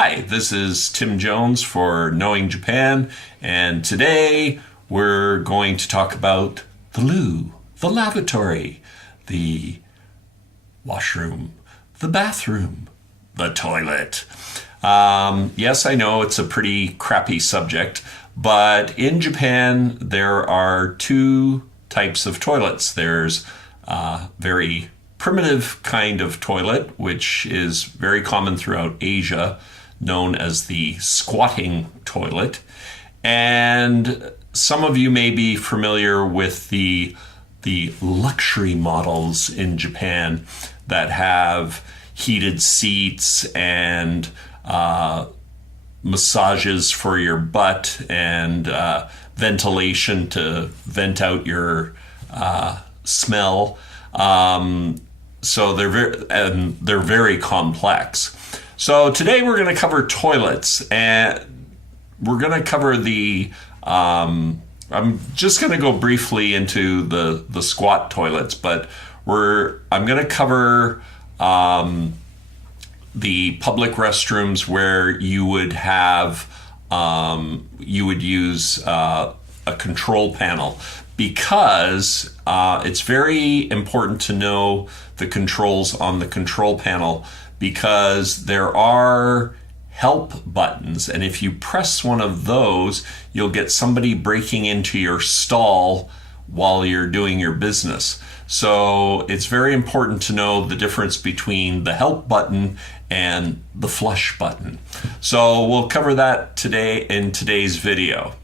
Hi, this is Tim Jones for Knowing Japan, and today we're going to talk about the loo, the lavatory, the washroom, the bathroom, the toilet. Yes, I know it's a pretty crappy subject, but in Japan there are two types of toilets. There's very primitive kind of toilet, which is very common throughout Asia, known as the squatting toilet. And some of you may be familiar with the luxury models in Japan that have heated seats and massages for your butt and ventilation to vent out your smell. So they're very complex. So today we're going to cover toilets, and we're going to cover I'm just going to go briefly into the squat toilets, but I'm going to cover the public restrooms where you would use a control panel, because it's very important to know the controls on the control panel, because there are help buttons, and if you press one of those, you'll get somebody breaking into your stall while you're doing your business. So it's very important to know the difference between the help button and the flush button. So we'll cover that today in today's video.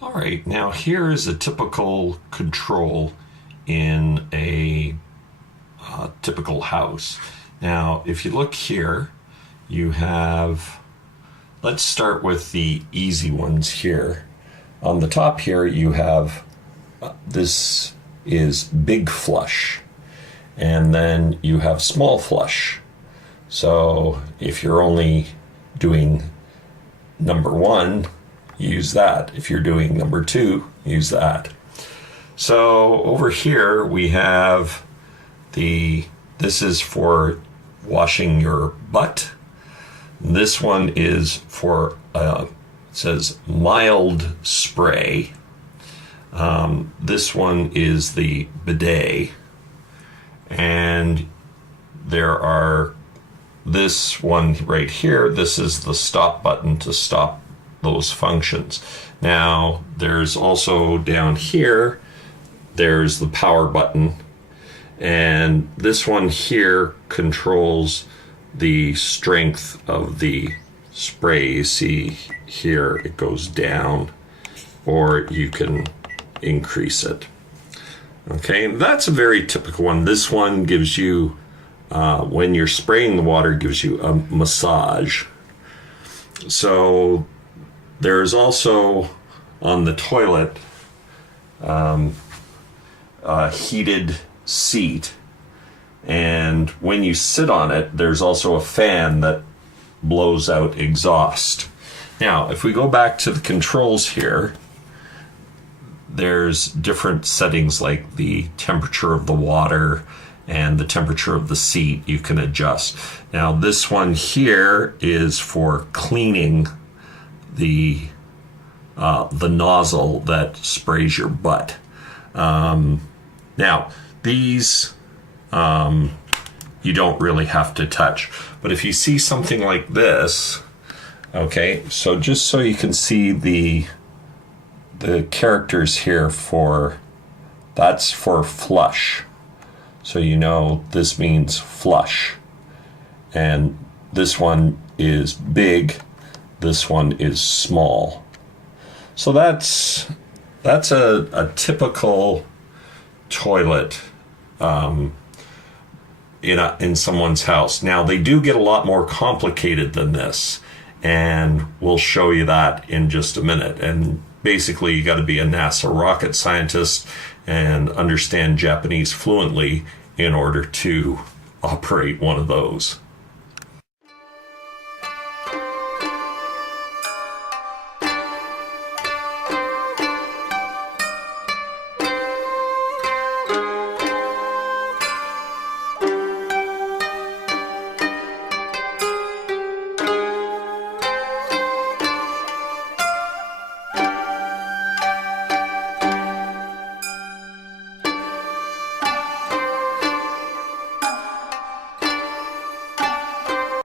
All right, now here is a typical control in a typical house. Now, if you look here, you have, let's start with the easy ones here. On the top here, you have, this is big flush, and then you have small flush. So if you're only doing number one, use that. If you're doing number two, use that. So over here we have this is for washing your butt. This one is for, it says mild spray. This one is the bidet. And this one right here, this is the stop button to stop those functions. Now, there's also down here, there's the power button, and this one here controls the strength of the spray. You see here, it goes down, or you can increase it. Okay, that's a very typical one. This one gives you, when you're spraying the water, gives you a massage. So there's also on the toilet a heated seat, and when you sit on it, there's also a fan that blows out exhaust. Now, if we go back to the controls here, there's different settings like the temperature of the water and the temperature of the seat you can adjust. Now, this one here is for cleaning the nozzle that sprays your butt. Now, these you don't really have to touch, but if you see something like this, okay, so just so you can see the characters here that's for flush. So you know this means flush. And this one is big. this one is small. So that's a typical toilet in someone's house. Now, they do get a lot more complicated than this, and we'll show you that in just a minute. And basically, you got to be a NASA rocket scientist and understand Japanese fluently in order to operate one of those.